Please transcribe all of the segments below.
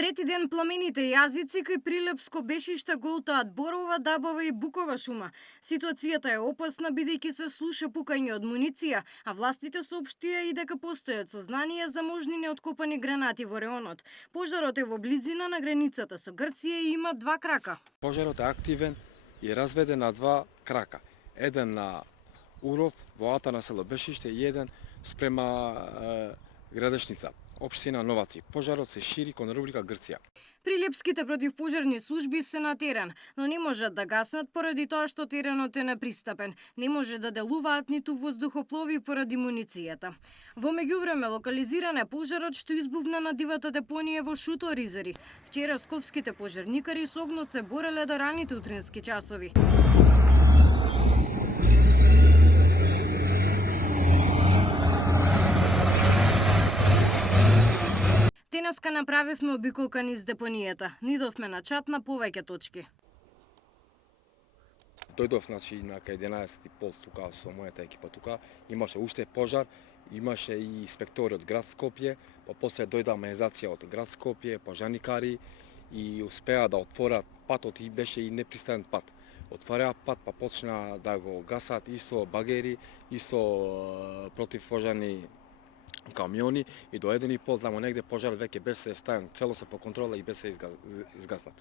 Трети ден пламените јазици кај Прилепско бешиште голтаат борова, дабова и букова шума. Ситуацијата е опасна бидејќи се слуша пукање од муниција, а властите соопштија и дека постојат сознанија за можни неоткопани гранати во реонот. Пожарот е во близина на границата со Грција и има два крака. Пожарот е активен и разведен на два крака. Еден на Уров, во ата на село Бешиште и еден спрема Градешница, општина Новаци. Пожарот се шири кон Република Грција. Прилепските противпожарни служби се на терен, но не можат да гаснат поради тоа што теренот е непристапен. Не може да делуваат ниту воздухоплови поради муницијата. Во меѓувреме локализиран е пожарот што избувна на дивата депонија во Шуто Ризари. Вчера скопските пожарникари со огнот се бореле до раните утрински часови. Денеска направивме обиколка низ депонијата. Нидовме на чат на повеќе точки. Дојдов на 11:30 тука со мојата екипа тука. Имаше уште пожар, имаше и инспектори од град Скопје, после дојде механизација од град Скопје, пожарникари и успеа да отворат патот и беше и непристоен пат. Отвараа пат, па почна да го гасат и со багери, и со противпожарни камиони и до 1:30 тамо негде пожарот веќе беше ставен целосно по контрола и беше изгаснат.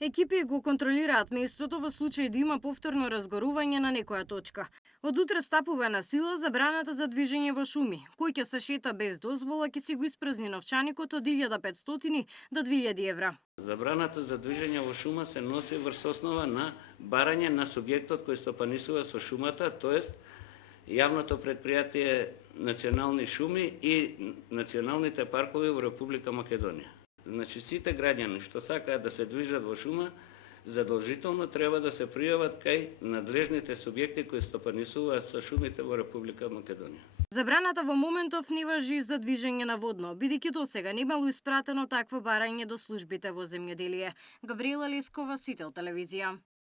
Екипи го контролираат местото во случај да има повторно разгорување на некоја точка. Од утре стапува на сила забраната за движење во шуми. Кој ќе се шета без дозвола ќе си го испразни новчаникот од 1500 до 2000 евра. Забраната за движење во шума се носи врз основа на барање на субјектот кој стопанисува со шумата, тоест јавното предпријатие Национални шуми и националните паркови во Република Македонија. Значи сите граѓани што сакаат да се движат во шума, задолжително треба да се пријават кај надлежните субјекти кои стопанисуваат со шумите во Република Македонија. Забраната во моментов не важи за движење на водно, бидејќи досега не имало испратено такво барање до службите во земјоделие. Габриела Лескова, Сител телевизија.